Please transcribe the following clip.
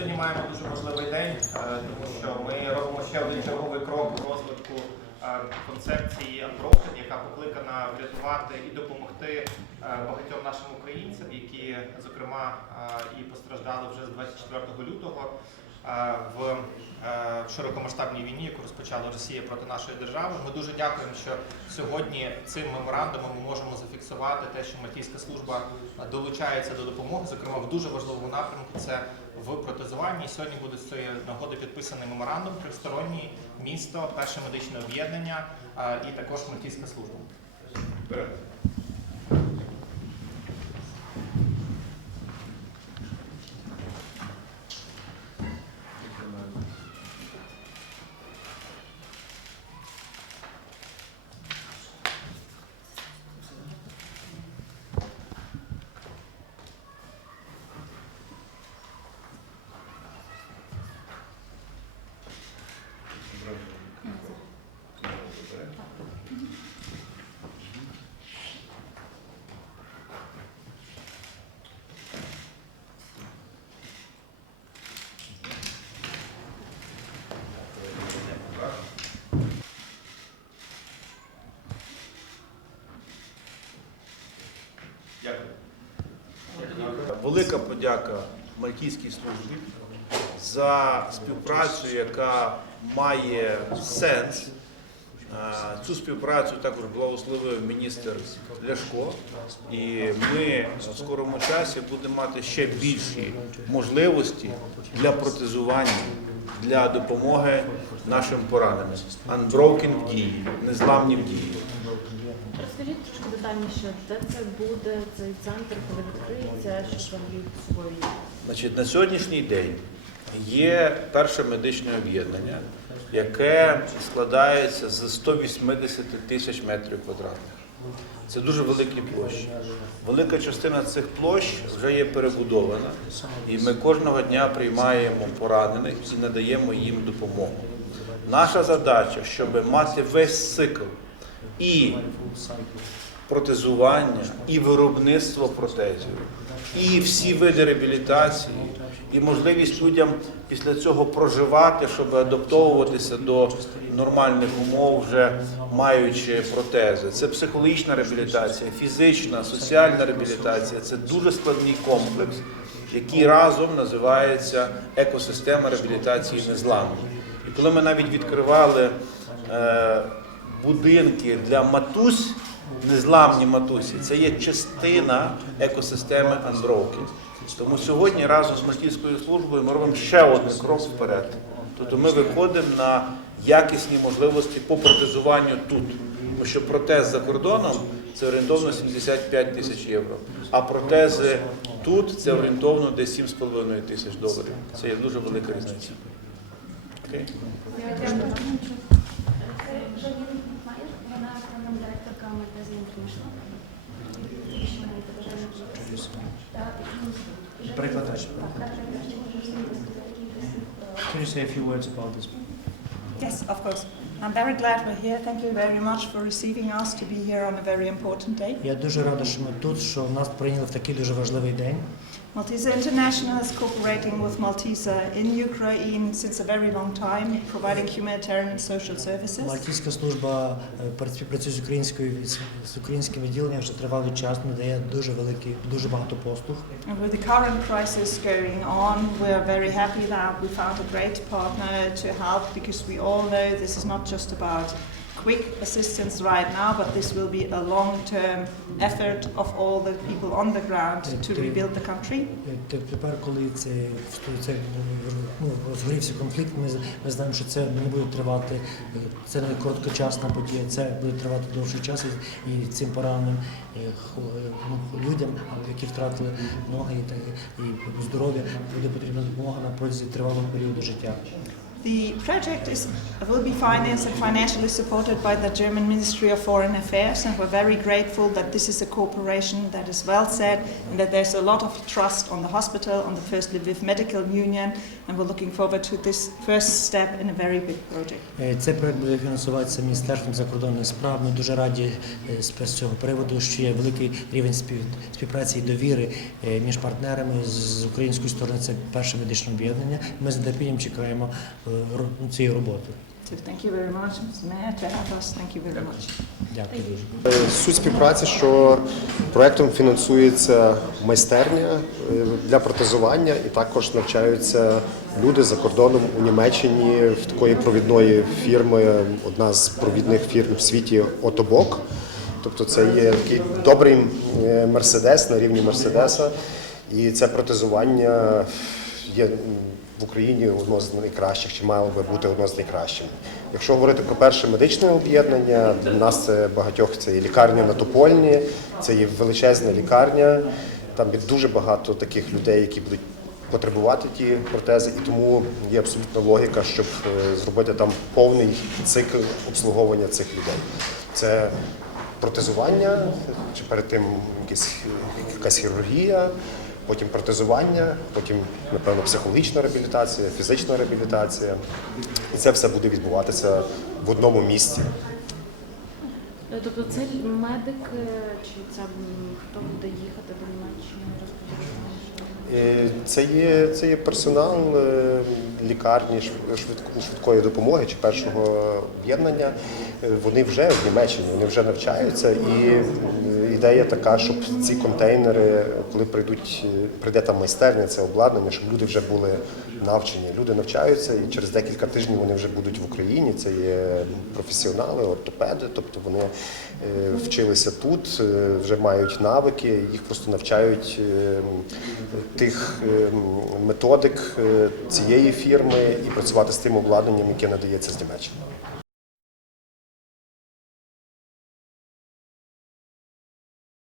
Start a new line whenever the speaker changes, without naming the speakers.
сьогодні маємо дуже важливий день, е, тому що ми робимо ще один черговий крок у розвитку е, концепції Unbroken, яка покликана врятувати і допомогти е, багатьом нашим українцям, які, зокрема, і постраждали вже з 24 лютого в е, широкомасштабній війні, яку розпочала Росія проти нашої держави. Ми дуже дякуємо, що сьогодні цим меморандумом ми можемо зафіксувати те, що Мальтійська служба долучається до допомоги, зокрема в дуже важливому напрямку. Це в протезуванні. Сьогодні буде з цієї нагоди підписаний меморандум тристоронній місто, перше медичне об'єднання е, і також Мальтійська служба. Дякую.
Велика подяка Мальтійській службі за співпрацю, яка має сенс. Е, Цю співпрацю також благословив міністр Ляшко, і ми в скорому часі будемо мати ще більші можливості для протезування, для допомоги нашим пораненим. Unbroken в дії, незламні в дії.
Розкажіть трошки детальніше, де це буде цей центр, коли відкриється, що планують собою?
Значить, на сьогоднішній день є перше медичне об'єднання, яке складається з 180 тисяч метрів квадратних. Це дуже великі площі. Велика частина цих площ вже є перебудована, і ми кожного дня приймаємо поранених і надаємо їм допомогу. Наша задача, щоб мати весь цикл і протезування, і виробництво протезів, і всі види реабілітації, і можливість людям після цього проживати, щоб адаптовуватися до нормальних умов, вже маючи протези. Це психологічна реабілітація, фізична, соціальна реабілітація. Це дуже складний комплекс, який разом називається екосистема реабілітації незламні. І коли ми навіть відкривали е, будинки для матусь, незламні матусі, це є частина екосистеми Unbroken. Тому сьогодні разом з Мальтійською службою ми робимо ще один крок вперед. Тобто ми виходимо на якісні можливості по протезуванню тут. Тому що протез за кордоном це орієнтовно 75 тисяч євро, а протези тут це орієнтовно десь 7,5 тисяч доларів. Це є дуже велика різниця. Окей?
Жанін Майер, вона програм директорка Мальтези Інтернешнл. Ще маєте бажання вжитися? Так, і- і
Перекладач.
Так, перекладач. Можете розповісти якісь,
Can you say a few words about this?
Yes, of course. I'm very glad we're here. Thank you very much for receiving us to be here on a very important day.
Я дуже рада, що ми тут, що нас прийняли в такий дуже важливий день.
Maltesa International is cooperating with Maltesa in Ukraine since a very long time, providing humanitarian and social services.
Мальтійська служба е, пер- співпрацює з українською з українським відділенням вже тривалий час, надає дуже великий, дуже багато послуг.
And with the current crisis going on, we're very happy that we found a great partner to help because we all know this is not just about quick assistance right now, but this will be a long-term effort of all the people on the ground to rebuild the country.
Е, Тепер, коли це, це ну, розгорівся конфлікт, ми, ми знаємо, що це не буде тривати, е, це не короткочасна подія, це буде тривати довший час і, цим пораненим е, е, ну, людям, які втратили ноги і, і здоров'я, буде потрібна допомога на протязі тривалого періоду життя.
The project is will be financed and financially supported by the German Ministry of Foreign Affairs, and we're very grateful that this is a cooperation that is well set and that there's a lot of trust on the hospital, on the First Lviv Medical Union, and we're looking forward to this first step in a very big project.
Е, Цей проект буде фінансуватися Міністерством закордонних справ. Ми дуже раді е, з цього приводу, що є великий рівень співпраці і довіри е, між партнерами з української сторони. Це перше медичне об'єднання. Ми з нетерпінням чекаємо е, цієї роботи.
Thank you very much. Thank you very.
Дякую дуже.
Е, Суть співпраці, що проектом фінансується майстерня е, для протезування, і також навчаються люди за кордоном у Німеччині в такої провідної фірми, одна з провідних фірм в світі Отобок. Тобто це є такий добрий е, мерседес на рівні мерседеса, і це протезування є в Україні одно з найкращих, чи мало би бути одно з найкращих. Якщо говорити про перше медичне об'єднання, для нас це багатьох це є лікарня на Топольні, це є величезна лікарня. Там є дуже багато таких людей, які будуть потребувати ті протези, і тому є абсолютна логіка, щоб е, зробити там повний цикл обслуговування цих людей. Це протезування, чи перед тим якась, якась хірургія, потім протезування, потім, напевно, психологічна реабілітація, фізична реабілітація. І це все буде відбуватися в одному місці.
Е, Тобто це медик е, чи це хто буде їхати до Німеччини? Розкажіть.
Е, Це є, це є персонал лікарні швидкої допомоги чи першого об'єднання. Вони вже в Німеччині, вони вже навчаються. І ідея така, щоб ці контейнери, коли прийдуть, е, прийде там майстерня, це обладнання, щоб люди вже були навчені. Люди навчаються, і через декілька тижнів вони вже будуть в Україні. Це є професіонали, ортопеди, тобто вони е, вчилися тут, е, вже мають навики, їх просто навчають тих методик цієї фірми і працювати з тим обладнанням, яке надається з Німеччини.